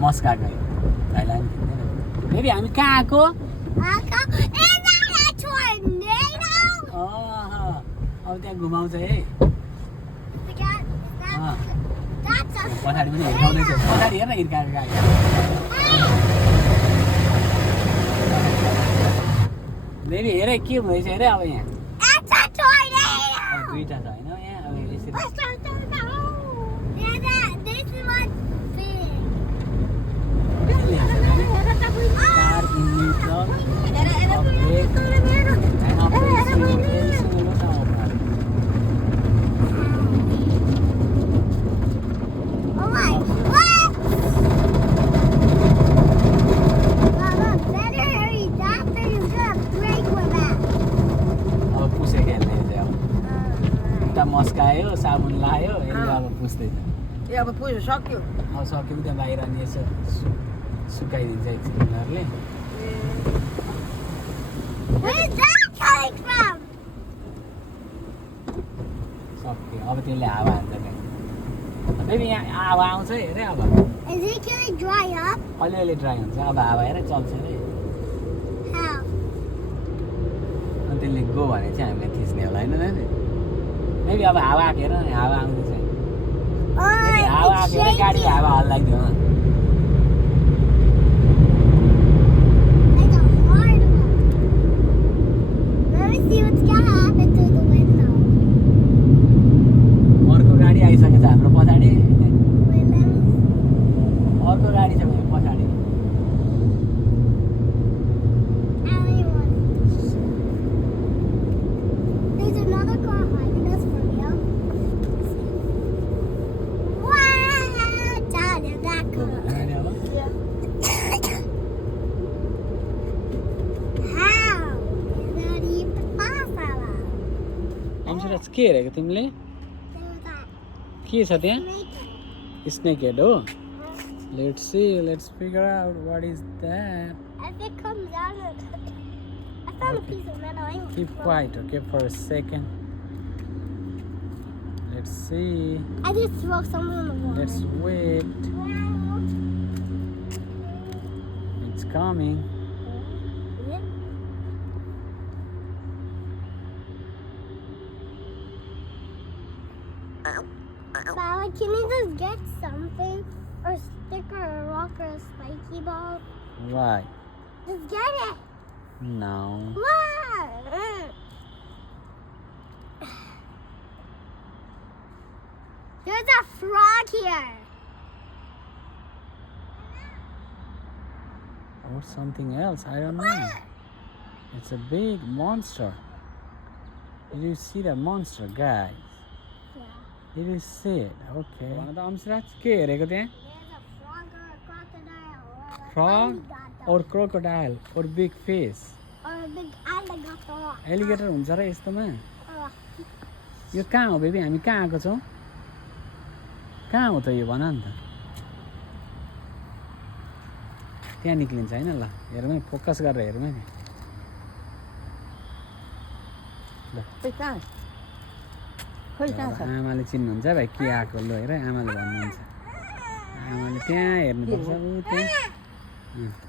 मस्काको थाइल्यान्ड खिच्दैन फेरि हामी कहाँ आएको अब त्यहाँ घुमाउँछ है पछाडि पनि हिर्काउँदैछ पछाडि हेर न हिर्काएको गाडी बेबी हेर के हुँदैछ हेर अब यहाँ दुईटा छ होइन यहाँ अब यसरी car in neutral brake and operation very slow down मस्कायो साबुन लायो यसले अब पुस्दैछ ए अब पुस्यो सक्यो अब सक्यो त्यहाँ बाहिर अनि यसो सुकाइदिन्छ एकछिन उनीहरूले सक्यो अब त्यसले हावा हान्छ क्या फेरि यहाँ हावा आउँछ हेरे अब अलिअलि ड्राई हुन्छ अब हावा हेर चल्छ अरे अनि त्यसले गो भने चाहिँ हामीले थिच्ने होला होइन दाजु फेरि अब हावा आएको हेर न हावा आउँदैछ फेरि हावा आएको हेर गाडीको हावा हल्लाइदियो अर्को गाडी आइसकेछ हाम्रो पछाडि अर्को गाडी छ भने पछाडि के हेरेको तिमीले के छ त्यहाँ स्नेक हेड हो let's see let's figure out what is that keep quiet okay for a second let's see I just threw something in the water. Let's wait it's coming Baba, can you just get something? Or a stick or a rock or a spiky ball? why Just get it! no What? There's a frog here! or something else I don't know What? it's a big monster did you see the monster guys Yeah. did you see it okay भन त अंशराज के हेरेको त्यहाँ There's a frog or a crocodile or a frog alligator. or crocodile or big fish Or a big alligator. Alligator हुन्छ र यस्तोमा Or यो कहाँ हो बेबी हामी कहाँ आएको छौँ कहाँ हो त यो भन नि त त्यहाँ निक्लिन्छ होइन ल हेरौँ है फोकस गरेर हेरौँ है खै कहाँ खै कहाँ छ आमाले चिन्नुहुन्छ भाइ के आएको ल हेर आमाले भन्नुहुन्छ आमाले त्यहाँ हेर्नुपर्छ ऊ त्यहाँ